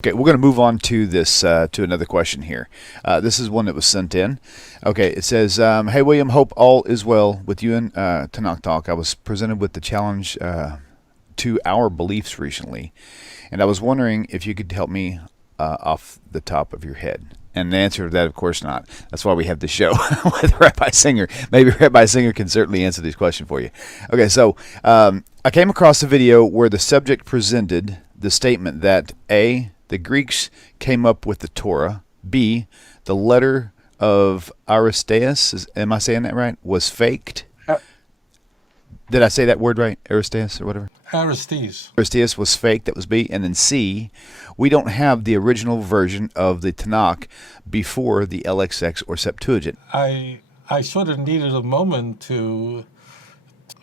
Okay, we're going to move on to this to another question here. This is one that was sent in. Okay, it says, "Hey William, hope all is well with you and Tanakh Talk. I was presented with the challenge to our beliefs recently, and I was wondering if you could help me off the top of your head." And the answer to that, of course, not. That's why we have this show with Rabbi Singer. Maybe Rabbi Singer can certainly answer this question for you. Okay, so I came across a video where the subject presented the statement that A, the Greeks came up with the Torah, B, the letter of Aristeas, am I saying that right, was faked. Did I say that word right? Aristeas or whatever? Aristeas was fake. That was B. And then C, we don't have the original version of the Tanakh before the LXX or Septuagint. I sort of needed a moment to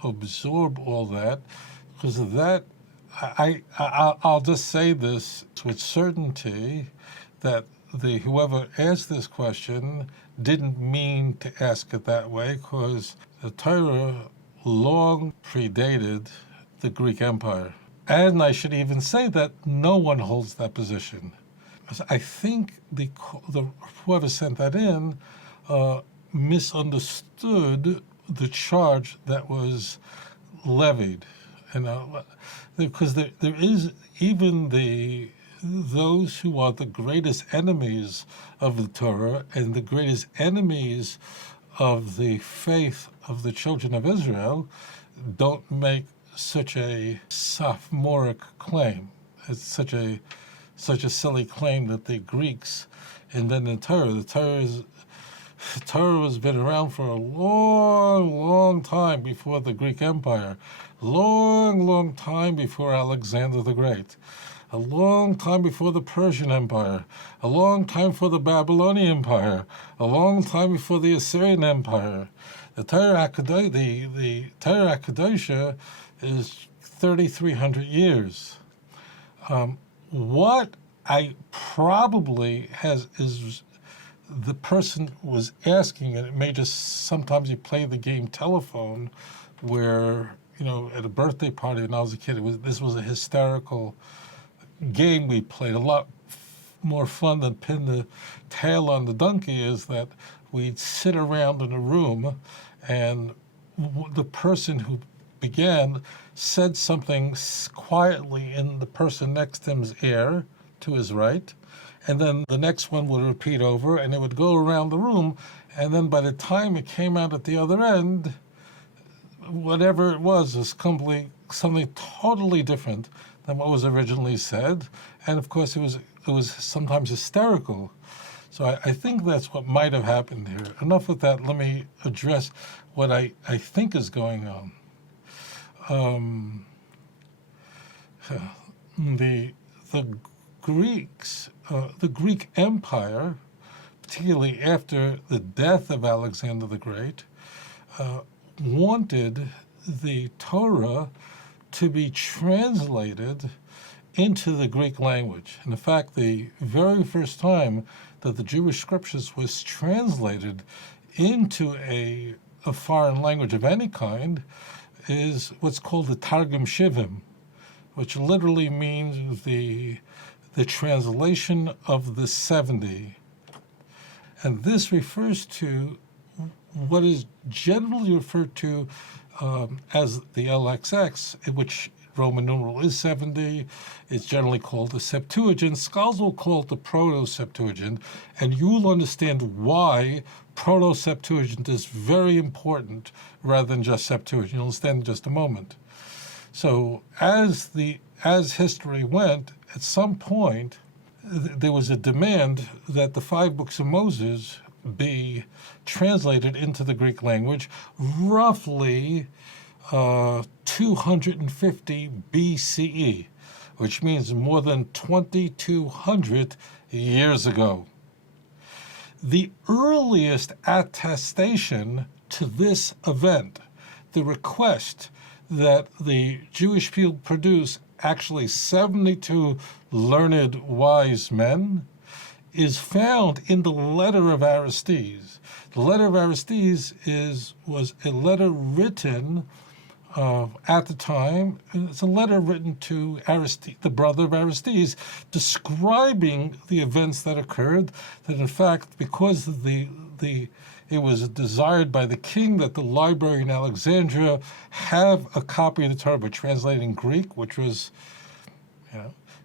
absorb all that, because that I'll just say this with certainty, that whoever asked this question didn't mean to ask it that way, because the Torah long predated the Greek Empire. And I should even say that no one holds that position. I think the whoever sent that in misunderstood the charge that was levied. Because there is even those who are the greatest enemies of the Torah and the greatest enemies of the faith of the children of Israel don't make such a sophomoric claim. It's such a silly claim that the Greeks invented Torah. The Torah has been around for a long, long time before the Greek Empire, long time before Alexander the Great, a long time before the Persian Empire, a long time before the Babylonian Empire, a long time before the Assyrian Empire. The Torah HaKadosha is 3,300 years. What I probably is the person was asking, and it may just sometimes you play the game telephone, where at a birthday party when I was a kid, this was a hysterical game we played. A lot more fun than pin the tail on the donkey is that we'd sit around in a room, and the person who began said something quietly in the person next to him's ear, to his right, and then the next one would repeat over, and it would go around the room, and then by the time it came out at the other end, whatever it was something totally different than what was originally said, and of course it was sometimes hysterical. So I think that's what might have happened here. Enough with that. Let me address what I think is going on. The Greeks, the Greek Empire, particularly after the death of Alexander the Great, wanted the Torah to be translated into the Greek language. And in fact, the very first time that the Jewish scriptures was translated into a foreign language of any kind is what's called the Targum Shivim, which literally means the translation of the 70. And this refers to what is generally referred to as the LXX, which Roman numeral is 70. It's generally called the Septuagint. Scholars will call it the Proto-Septuagint, and you'll understand why Proto-Septuagint is very important rather than just Septuagint. You'll understand in just a moment. So as history went, at some point, there was a demand that the 5 books of Moses be translated into the Greek language, roughly 250 BCE, which means more than 2,200 years ago. The earliest attestation to this event, the request that the Jewish people produce actually 72 learned wise men, is found in the letter of Aristeas. The letter of Aristeas was a letter written at the time. It's a letter written to Aristides, the brother of Aristides, describing the events that occurred. That in fact, because it was desired by the king that the library in Alexandria have a copy of the Torah, but translated in Greek, which was,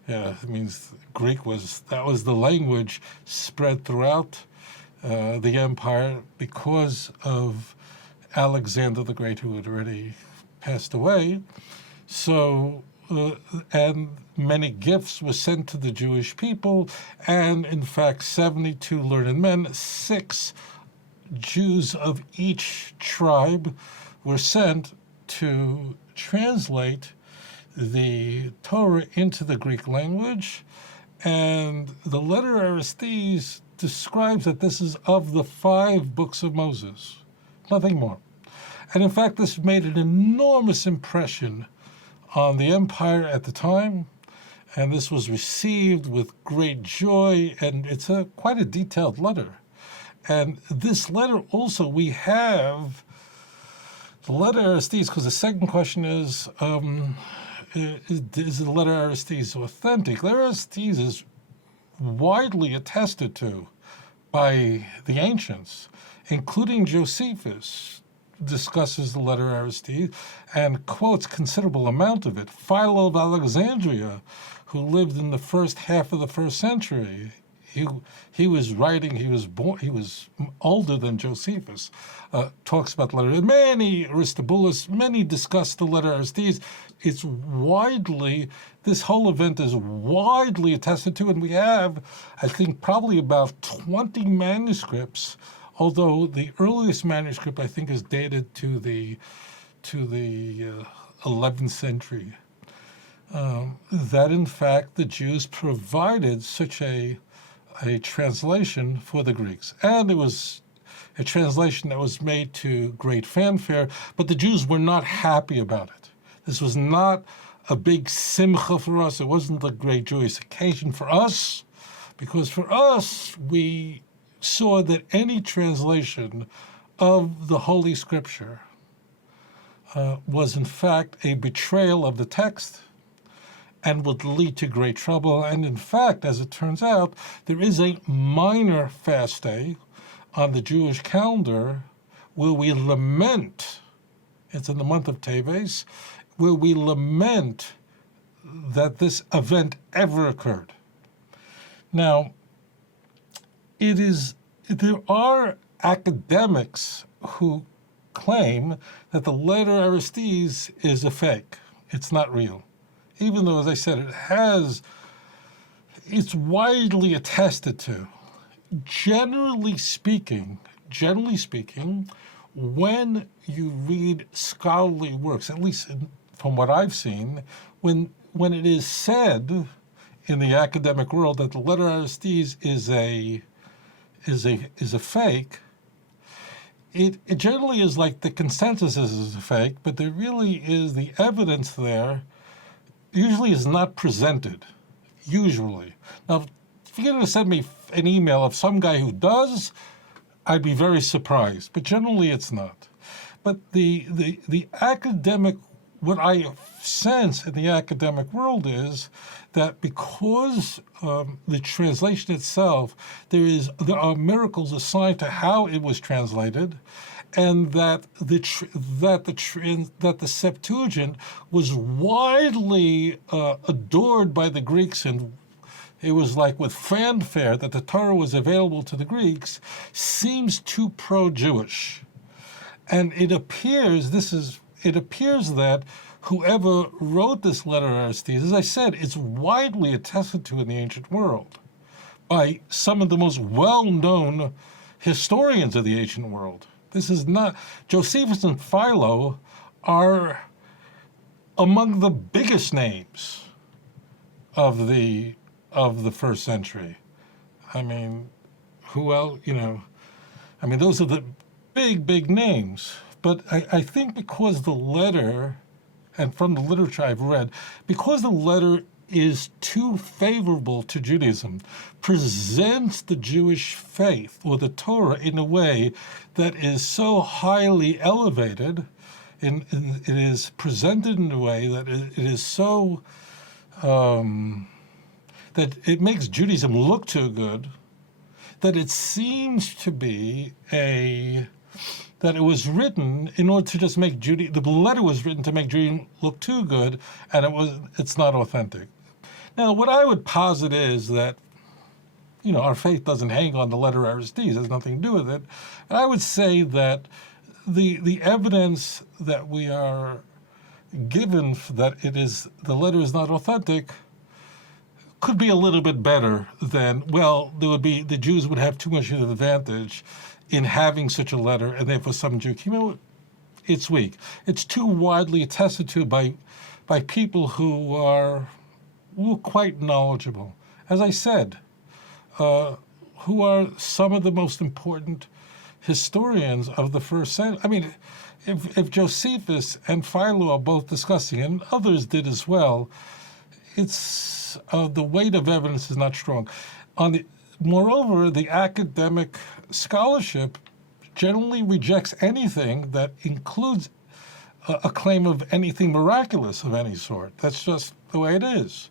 it means Greek was the language spread throughout the empire because of Alexander the Great, who had already passed away. So, and many gifts were sent to the Jewish people, and in fact, 72 learned men, 6 Jews of each tribe were sent to translate the Torah into the Greek language. And the letter Aristides describes that this is of the 5 books of Moses, nothing more. And in fact, this made an enormous impression on the empire at the time, and this was received with great joy, and it's quite a detailed letter. And this letter also, we have the letter Aristides, because the second question is the letter Aristides authentic? Letter Aristides is widely attested to by the ancients, including Josephus discusses the letter Aristides and quotes considerable amount of it. Philo of Alexandria, who lived in the first half of the 1st century, he was writing, he was older than Josephus, talks about the letter. Many, Aristobulus, many discuss the letter Aristides. It's widely, this whole event is widely attested to, and we have, I think, probably about 20 manuscripts, although the earliest manuscript, I think, is dated to the 11th century, that in fact the Jews provided such a translation for the Greeks. And it was a translation that was made to great fanfare, but the Jews were not happy about it. This was not a big simcha for us. It wasn't a great joyous occasion for us, because for us, we saw that any translation of the Holy Scripture was in fact a betrayal of the text and would lead to great trouble. And in fact, as it turns out, there is a minor fast day on the Jewish calendar where we lament, it's in the month of Teves, where we lament that this event ever occurred. Now, there are academics who claim that the letter Aristides is a fake. It's not real. Even though, as I said, it's widely attested to. Generally speaking, when you read scholarly works, at least from what I've seen, when it is said in the academic world that the letter Aristides is a fake, it generally is like the consensus is a fake, but there really is the evidence there usually is not presented, usually. Now, if you're going to send me an email of some guy who does, I'd be very surprised, but generally it's not. But the academic, what I sense in the academic world is that because the translation itself, there are miracles assigned to how it was translated, and that the Septuagint was widely adored by the Greeks, and it was like with fanfare that the Torah was available to the Greeks, seems too pro-Jewish. And it appears that whoever wrote this letter, Aristides, as I said, it's widely attested to in the ancient world by some of the most well-known historians of the ancient world. This is not, Josephus and Philo are among the biggest names of the 1st century. I mean, who else, those are the big names. But I think because the letter, and from the literature I've read, because the letter is too favorable to Judaism, presents the Jewish faith or the Torah in a way that is so highly elevated, it is presented in a way that it is so that it makes Judaism look too good, that it seems to be that it was written in order to just make the letter was written to make Judaism look too good, and it's not authentic. Now, what I would posit is that, our faith doesn't hang on the letter Aristees, it has nothing to do with it. And I would say that the evidence that we are given that the letter is not authentic could be a little bit better than, the Jews would have too much of an advantage in having such a letter, and therefore some Jew came out. It's weak. It's too widely attested to by people who are quite knowledgeable. As I said, who are some of the most important historians of the first century. I mean, if Josephus and Philo are both discussing, and others did as well, it's the weight of evidence is not strong. Moreover, the academic scholarship generally rejects anything that includes a claim of anything miraculous of any sort. That's just the way it is.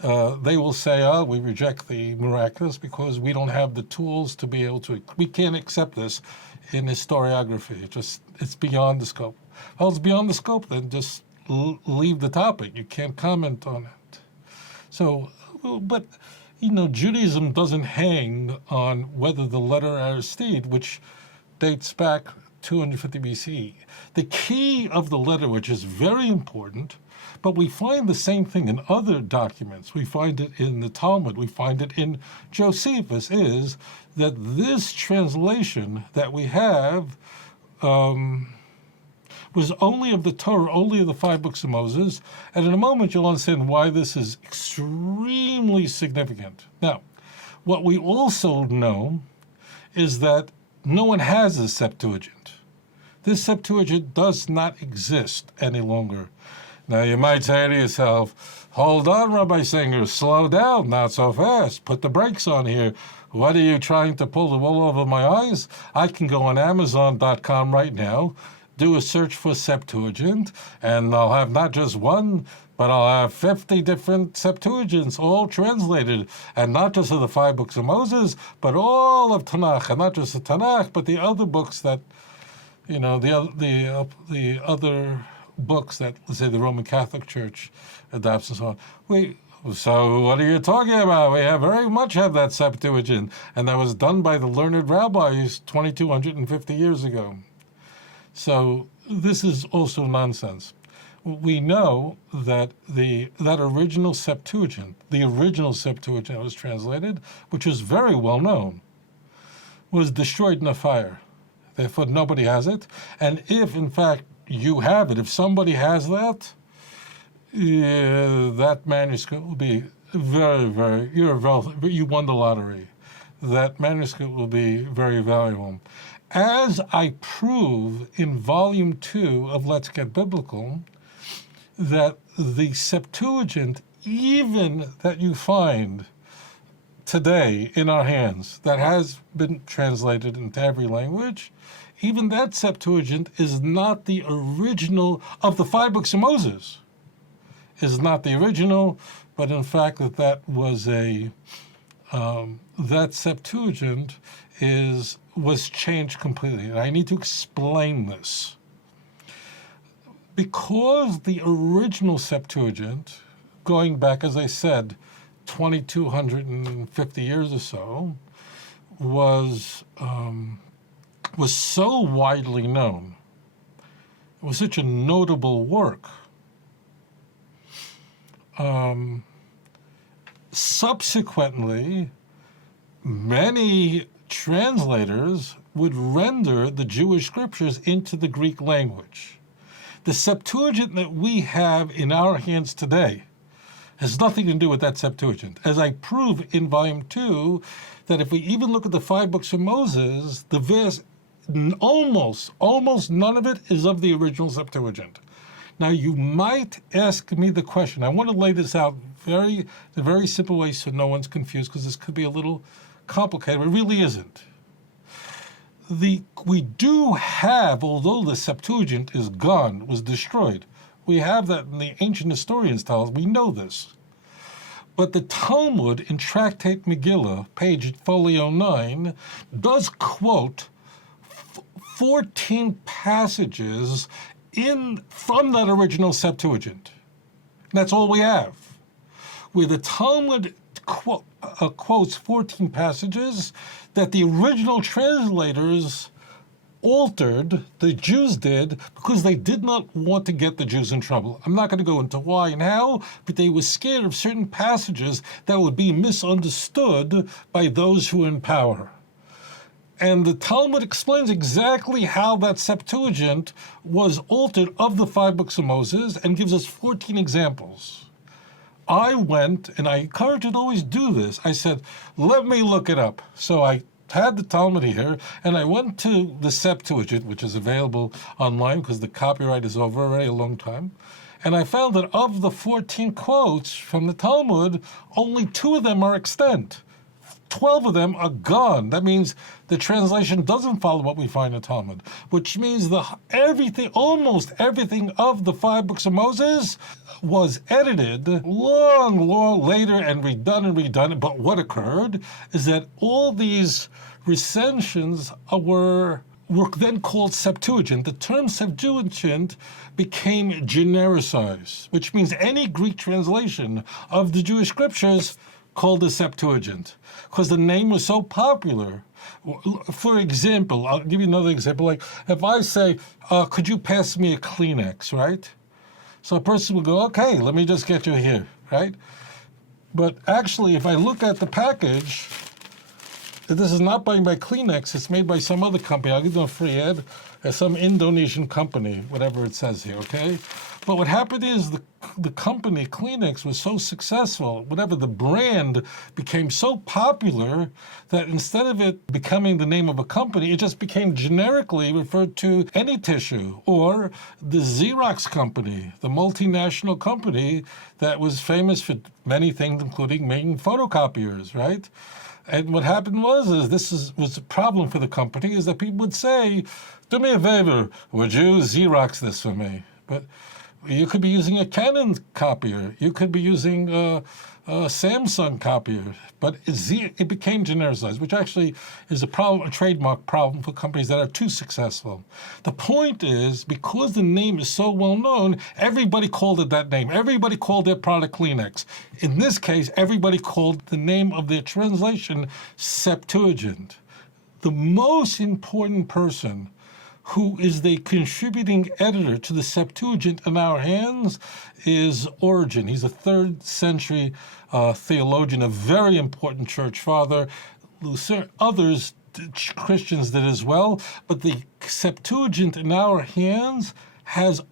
They will say, we reject the miraculous because we don't have the tools to be able to, we can't accept this in historiography. It's beyond the scope. Well, it's beyond the scope, then just leave the topic. You can't comment on it. So, but, Judaism doesn't hang on whether the letter Aristide, which dates back 250 BCE. The key of the letter, which is very important, but we find the same thing in other documents. We find it in the Talmud. We find it in Josephus, is that this translation that we have was only of the Torah, only of the 5 books of Moses. And in a moment, you'll understand why this is extremely significant. Now, what we also know is that no one has a Septuagint. This Septuagint does not exist any longer. Now, you might say to yourself, hold on, Rabbi Singer, slow down, not so fast. Put the brakes on here. What are you trying to pull the wool over my eyes? I can go on Amazon.com right now, do a search for Septuagint, and I'll have not just one, but I'll have 50 different Septuagints, all translated, and not just of the 5 books of Moses, but all of Tanakh, and not just the Tanakh, but the other books that, the other books that, let's say, the Roman Catholic Church adopts and so on. So what are you talking about? We very much have that Septuagint, and that was done by the learned rabbis 2,250 years ago. So this is also nonsense. We know that that original Septuagint, the original Septuagint that was translated, which was very well known, was destroyed in a fire. Therefore, nobody has it. And if, in fact, you have it, if somebody has that, that manuscript will be very, very, you won the lottery. That manuscript will be very valuable. As I prove in Volume 2 of Let's Get Biblical, that the Septuagint, even that you find today in our hands, that has been translated into every language, even that Septuagint is not the original of the 5 books of Moses. Is not the original, but in fact that was that Septuagint was changed completely. And I need to explain this. Because the original Septuagint, going back, as I said, 2,250 years or so, was so widely known. It was such a notable work. Subsequently, many translators would render the Jewish scriptures into the Greek language. The Septuagint that we have in our hands today has nothing to do with that Septuagint. As I prove in Volume 2, that if we even look at the 5 books of Moses, almost none of it is of the original Septuagint. Now, you might ask me the question. I want to lay this out the very simple way so no one's confused, because this could be a little complicated. It really isn't. we do have, although the Septuagint is gone, was destroyed, we have that in the ancient historians tell us, we know this. But the Talmud in Tractate Megillah, page folio 9, does quote 14 passages from that original Septuagint. And that's all we have. Where the Talmud quotes 14 passages that the original translators altered, the Jews did, because they did not want to get the Jews in trouble. I'm not going to go into why and how, but they were scared of certain passages that would be misunderstood by those who were in power. And the Talmud explains exactly how that Septuagint was altered of the 5 books of Moses and gives us 14 examples. I went, and I encourage you to always do this. I said, let me look it up. So I had the Talmud here, and I went to the Septuagint, which is available online because the copyright is over already a long time. And I found that of the 14 quotes from the Talmud, only 2 of them are extant. 12 of them are gone. That means the translation doesn't follow what we find in Talmud, which means almost everything of the 5 books of Moses was edited long later and redone. But what occurred is that all these recensions were then called Septuagint. The term Septuagint became genericized, which means any Greek translation of the Jewish scriptures called the Septuagint, because the name was so popular. For example, I'll give you another example. Like if I say, could you pass me a Kleenex, right? So a person will go, okay, let me just get you here, right? But actually, if I look at the package, this is not by Kleenex, it's made by some other company. I'll give them a free ad. Some Indonesian company, whatever it says here, okay? But what happened is the company, Kleenex, was so successful, whatever the brand became so popular that instead of it becoming the name of a company, it just became generically referred to any tissue. Or the Xerox company, the multinational company that was famous for many things, including making photocopiers, right? And what happened was a problem for the company, is that people would say, do me a favor, would you Xerox this for me? But you could be using a Canon copier. You could be using a Samsung copier. But it became genericized, which actually is a trademark problem for companies that are too successful. The point is, because the name is so well known, everybody called it that name. Everybody called their product Kleenex. In this case, everybody called the name of their translation Septuagint. The most important person who is the contributing editor to the Septuagint in our hands is Origen. He's a 3rd century theologian, a very important church father. Others, Christians, did as well. But the Septuagint in our hands has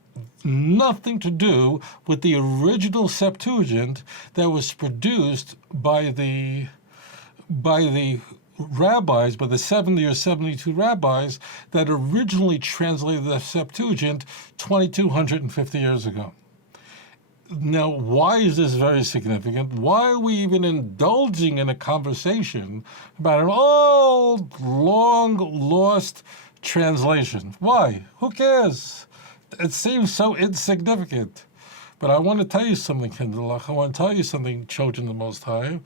nothing to do with the original Septuagint that was produced by the rabbis, by the 70 or 72 rabbis that originally translated the Septuagint 2,250 years ago. Now, why is this very significant? Why are we even indulging in a conversation about an old, long-lost translation? Why? Who cares? It seems so insignificant. But I want to tell you something, Kinderlach. I want to tell you something, children of the Most High.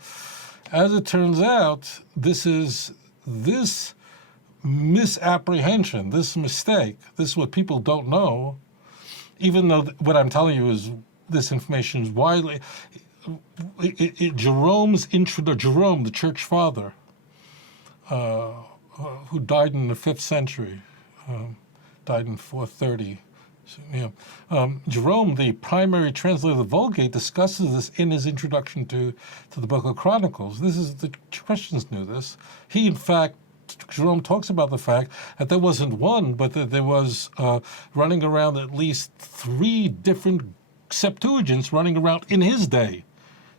As it turns out, this misapprehension, this mistake, this is what people don't know, even though what I'm telling you is this information is widely. Jerome, the church father, who died in the 5th century, died in 430. Jerome, the primary translator of the Vulgate, discusses this in his introduction to the Book of Chronicles. The Christians knew this. He, in fact, Jerome talks about the fact that there wasn't one, but that there was running around at least 3 different Septuagints running around in his day,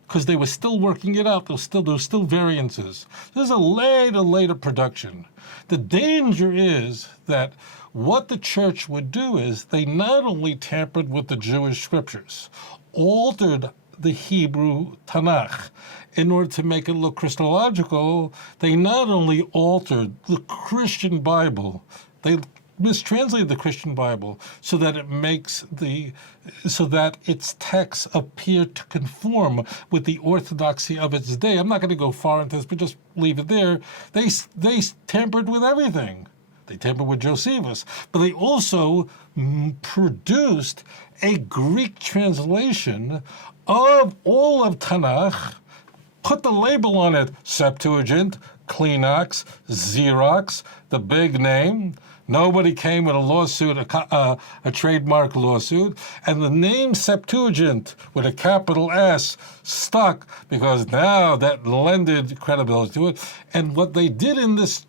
because they were still working it out. There were still variances. This is a later production. The danger is that what the church would do is they not only tampered with the Jewish scriptures, altered the Hebrew Tanakh. In order to make it look Christological, they not only altered the Christian Bible, they mistranslated the Christian Bible so that its texts appear to conform with the orthodoxy of its day. I'm not going to go far into this, but just leave it there. They tampered with everything. They tampered with Josephus, but they also produced a Greek translation of all of Tanakh, put the label on it, Septuagint, Kleenex, Xerox, the big name. Nobody came with a lawsuit, a trademark lawsuit, and the name Septuagint with a capital S stuck because now that lended credibility to it. And what they did in this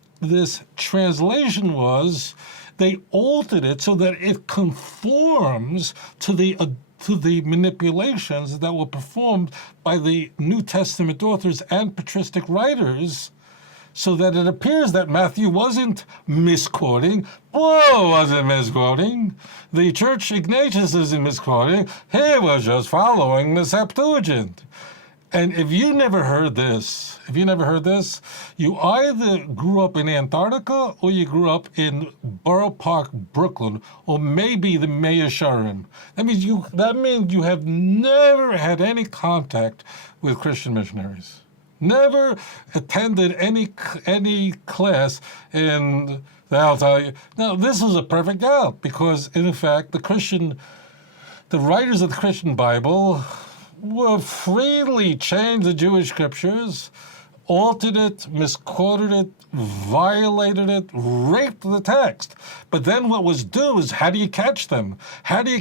translation was they altered it so that it conforms to the manipulations that were performed by the New Testament authors and patristic writers, so that it appears that Matthew wasn't misquoting, Paul wasn't misquoting, the Church Ignatius isn't misquoting, he was just following the Septuagint. And if you never heard this, you either grew up in Antarctica or you grew up in Borough Park, Brooklyn, or maybe the Mea Shearim. That means you have never had any contact with Christian missionaries. Never attended any class in, I'll tell you. Now, this is a perfect out because, in fact, the writers of the Christian Bible will freely change the Jewish scriptures, altered it, misquoted it, violated it, raped the text. But then what was due is, how do you catch them? How do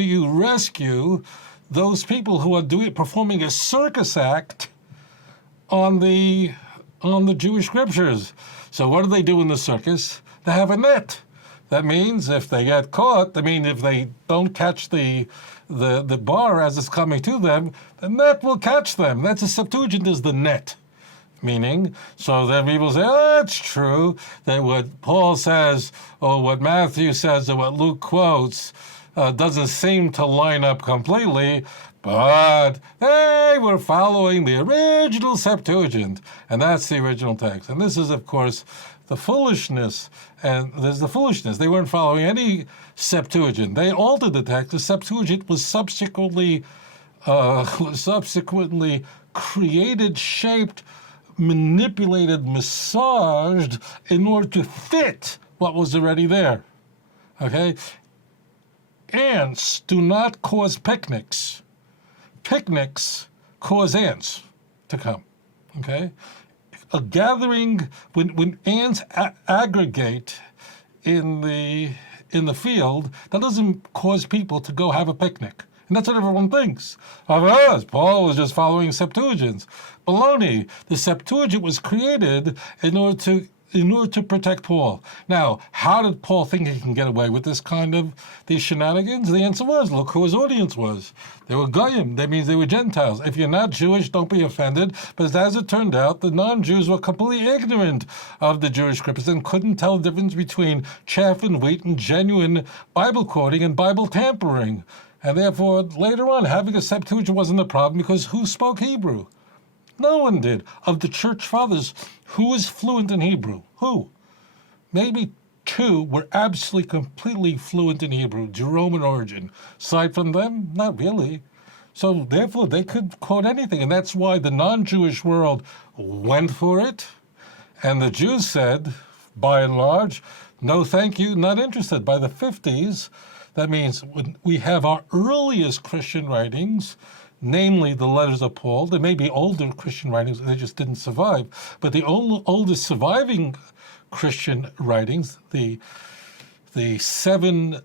you rescue those people who are performing a circus act on the Jewish scriptures? So what do they do in the circus? They have a net. That means if they get caught, if they don't catch the bar as it's coming to them, the net will catch them. That's the Septuagint is the net. Meaning, so then people say, oh, it's true that what Paul says or what Matthew says or what Luke quotes doesn't seem to line up completely, but they were following the original Septuagint, and that's the original text. And this is, of course, the foolishness, and there's the foolishness. They weren't following any Septuagint. They altered the text. The Septuagint was subsequently created, shaped, manipulated, massaged in order to fit what was already there. Okay? Ants do not cause picnics. Picnics cause ants to come. Okay? A gathering, when ants aggregate in the field, that doesn't cause people to go have a picnic. And that's what everyone thinks. Paul was just following Septuagint. Baloney. The Septuagint was created in order to protect Paul. Now, how did Paul think he can get away with these shenanigans? The answer was, look who his audience was. They were Goyim. That means they were Gentiles. If you're not Jewish, don't be offended. But as it turned out, the non-Jews were completely ignorant of the Jewish scriptures and couldn't tell the difference between chaff and wheat and genuine Bible quoting and Bible tampering. And therefore, later on, having a Septuagint wasn't a problem because who spoke Hebrew? No one did. Of the church fathers, who was fluent in Hebrew? Who? Maybe two were absolutely, completely fluent in Hebrew, Jerome and Origen. Aside from them, not really. So therefore, they could quote anything. And that's why the non-Jewish world went for it. And the Jews said, by and large, no thank you, not interested. By the 50s, that means when we have our earliest Christian writings, namely the letters of Paul. There may be older Christian writings, they just didn't survive. But the oldest surviving Christian writings, the 7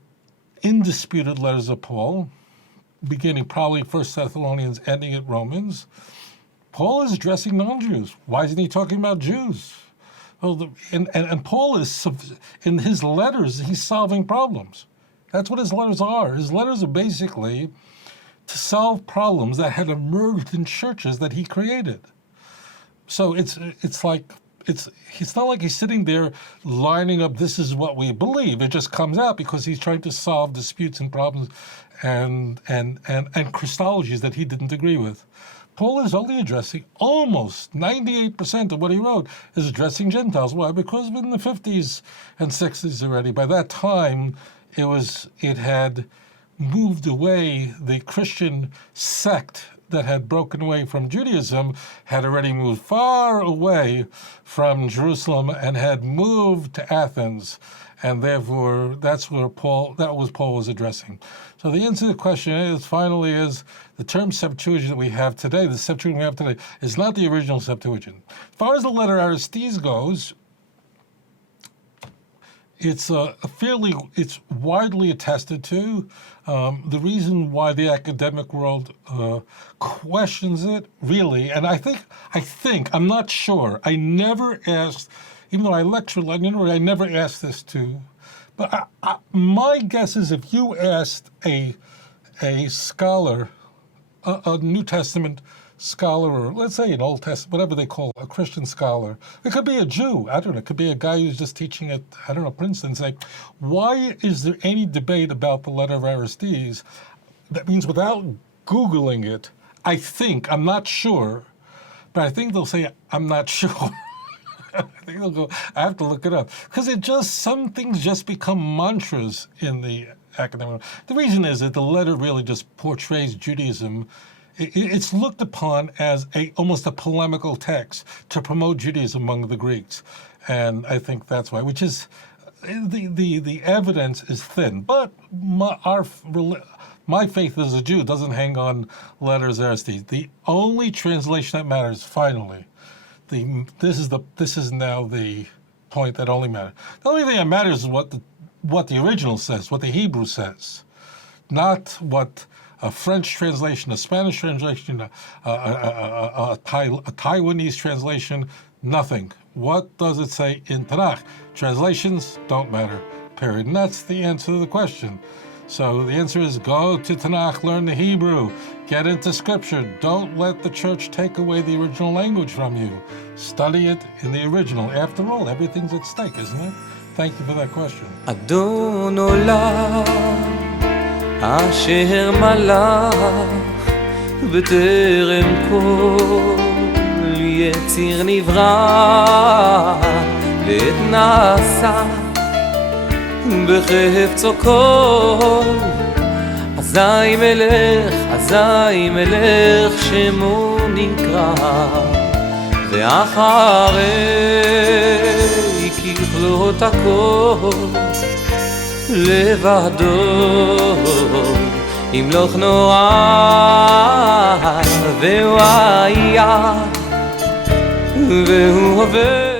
indisputed letters of Paul, beginning probably 1 Thessalonians, ending at Romans, Paul is addressing non-Jews. Why isn't he talking about Jews? Well, and Paul is, in his letters, he's solving problems. That's what his letters are. His letters are basically to solve problems that had emerged in churches that he created. So it's not like he's sitting there lining up, this is what we believe. It just comes out because he's trying to solve disputes and problems and Christologies that he didn't agree with. Paul is only addressing almost 98% of what he wrote is addressing Gentiles. Why? Because in the 50s and 60s already, by that time, it had moved away. The Christian sect that had broken away from Judaism had already moved far away from Jerusalem and had moved to Athens. And therefore, that was Paul was addressing. So the answer to the question is, finally, is the term Septuagint that we have today, the Septuagint we have today, is not the original Septuagint. As far as the letter Aristes goes, it's widely attested to. The reason why the academic world questions it, really, and I think, I'm not sure, I never asked, even though I lecture, I never asked this to, but my guess is if you asked a scholar, a New Testament scholar, or let's say an Old Testament, whatever they call it, a Christian scholar, it could be a Jew, I don't know, it could be a guy who's just teaching at, I don't know, Princeton, say, why is there any debate about the letter of Aristes? That means without Googling it, I'm not sure, but I think they'll say, I'm not sure. I think they'll go, I have to look it up. Because some things just become mantras in the academic. The reason is that the letter really just portrays Judaism. It's looked upon as almost a polemical text to promote Judaism among the Greeks. And I think that's why, which is, the evidence is thin. But my faith as a Jew doesn't hang on letters Aristes. The only translation that matters, finally, this is now the point that only matters. The only thing that matters is what the original says, what the Hebrew says, not what a French translation, a Spanish translation, a Taiwanese translation, nothing. What does it say in Tanakh? Translations don't matter, period. And that's the answer to the question. So the answer is go to Tanakh, learn the Hebrew, get into Scripture. Don't let the church take away the original language from you. Study it in the original. After all, everything's at stake, isn't it? Thank you for that question. אדון עולם אשר מלך בטרם כל יציר נברא לעת נעשה בחפצו כל אזי מלך שמו נקרא ואחרי ככלות הכל לבדו ימלוך נורא והוא היה והוא עובד